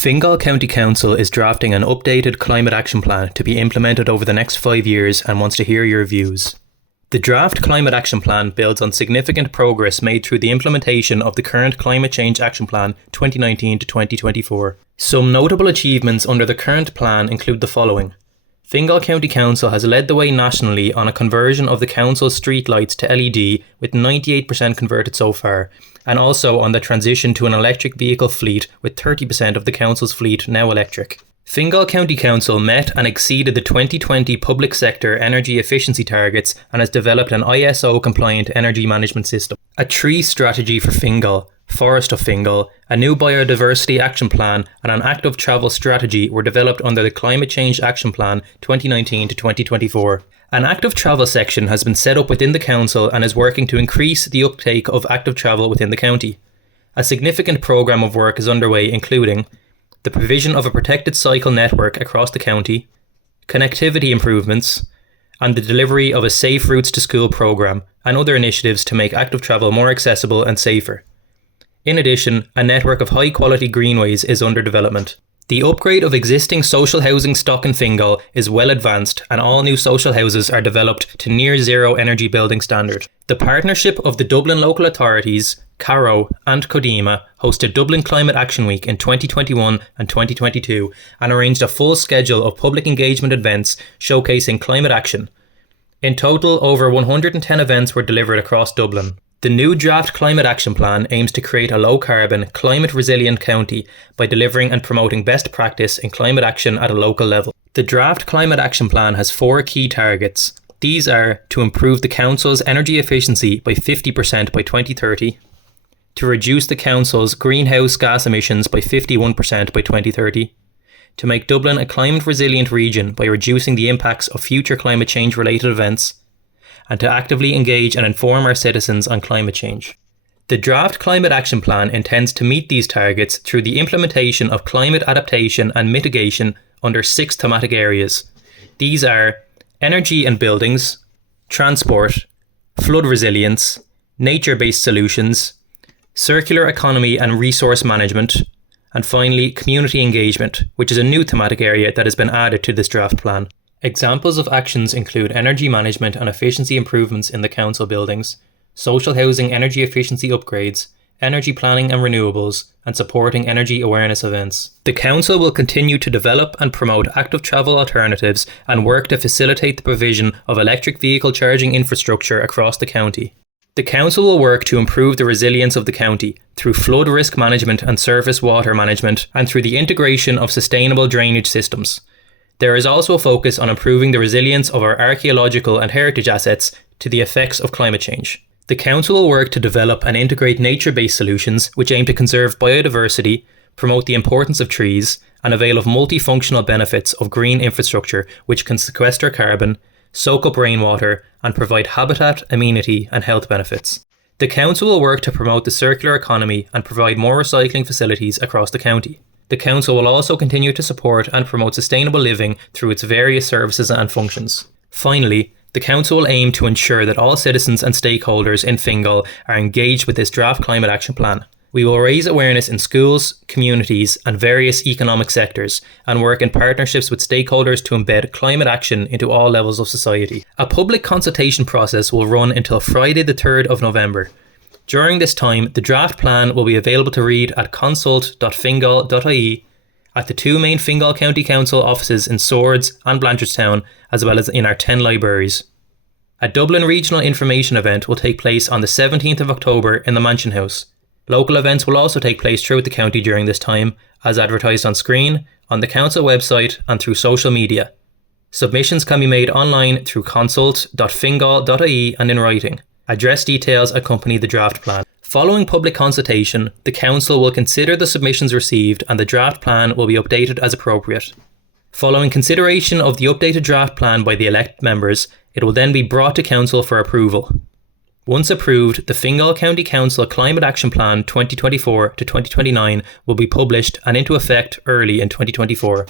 Fingal County Council is drafting an updated climate action plan to be implemented over the next 5 years and wants to hear your views. The draft climate action plan builds on significant progress made through the implementation of the current Climate Change Action Plan 2019 to 2024. Some notable achievements under the current plan include the following. Fingal County Council has led the way nationally on a conversion of the council's streetlights to LED, with 98% converted so far, and also on the transition to an electric vehicle fleet, with 30% of the council's fleet now electric. Fingal County Council met and exceeded the 2020 public sector energy efficiency targets and has developed an ISO compliant energy management system. A tree strategy for Fingal, Forest of Fingal, a new biodiversity action plan and an active travel strategy were developed under the Climate Change Action Plan 2019 to 2024. An active travel section has been set up within the council and is working to increase the uptake of active travel within the county. A significant programme of work is underway, including the provision of a protected cycle network across the county, connectivity improvements, and the delivery of a Safe Routes to School programme and other initiatives to make active travel more accessible and safer. In addition, a network of high-quality greenways is under development. The upgrade of existing social housing stock in Fingal is well advanced and all new social houses are developed to near zero energy building standard. The partnership of the Dublin local authorities, Carrow and Codema hosted Dublin Climate Action Week in 2021 and 2022 and arranged a full schedule of public engagement events showcasing climate action. In total, over 110 events were delivered across Dublin. The new draft climate action plan aims to create a low-carbon, climate-resilient county by delivering and promoting best practice in climate action at a local level. The draft climate action plan has 4 key targets. These are to improve the council's energy efficiency by 50% by 2030, to reduce the council's greenhouse gas emissions by 51% by 2030, to make Dublin a climate-resilient region by reducing the impacts of future climate change-related events, and to actively engage and inform our citizens on climate change. The draft climate action plan intends to meet these targets through the implementation of climate adaptation and mitigation under 6 thematic areas. These are energy and buildings, transport, flood resilience, nature-based solutions, circular economy and resource management, and finally community engagement, which is a new thematic area that has been added to this draft plan. Examples of actions include energy management and efficiency improvements in the council buildings, social housing energy efficiency upgrades, energy planning and renewables, and supporting energy awareness events. The council will continue to develop and promote active travel alternatives and work to facilitate the provision of electric vehicle charging infrastructure across the county. The council will work to improve the resilience of the county through flood risk management and surface water management and through the integration of sustainable drainage systems. There is also a focus on improving the resilience of our archaeological and heritage assets to the effects of climate change. The council will work to develop and integrate nature-based solutions which aim to conserve biodiversity, promote the importance of trees, and avail of multifunctional benefits of green infrastructure which can sequester carbon, soak up rainwater, and provide habitat, amenity, and health benefits. The council will work to promote the circular economy and provide more recycling facilities across the county. The council will also continue to support and promote sustainable living through its various services and functions. Finally, the council will aim to ensure that all citizens and stakeholders in Fingal are engaged with this draft climate action plan. We will raise awareness in schools, communities, and various economic sectors, and work in partnerships with stakeholders to embed climate action into all levels of society. A public consultation process will run until Friday the 3rd of November. During this time, the draft plan will be available to read at consult.fingal.ie, at the 2 main Fingal County Council offices in Swords and Blanchardstown, as well as in our 10 libraries. A Dublin Regional Information event will take place on the 17th of October in the Mansion House. Local events will also take place throughout the county during this time, as advertised on screen, on the council website and through social media. Submissions can be made online through consult.fingal.ie and in writing. Address details accompany the draft plan. Following public consultation, the council will consider the submissions received and the draft plan will be updated as appropriate. Following consideration of the updated draft plan by the elect members, it will then be brought to council for approval. Once approved, the Fingal County Council Climate Action Plan 2024 to 2029 will be published and into effect early in 2024.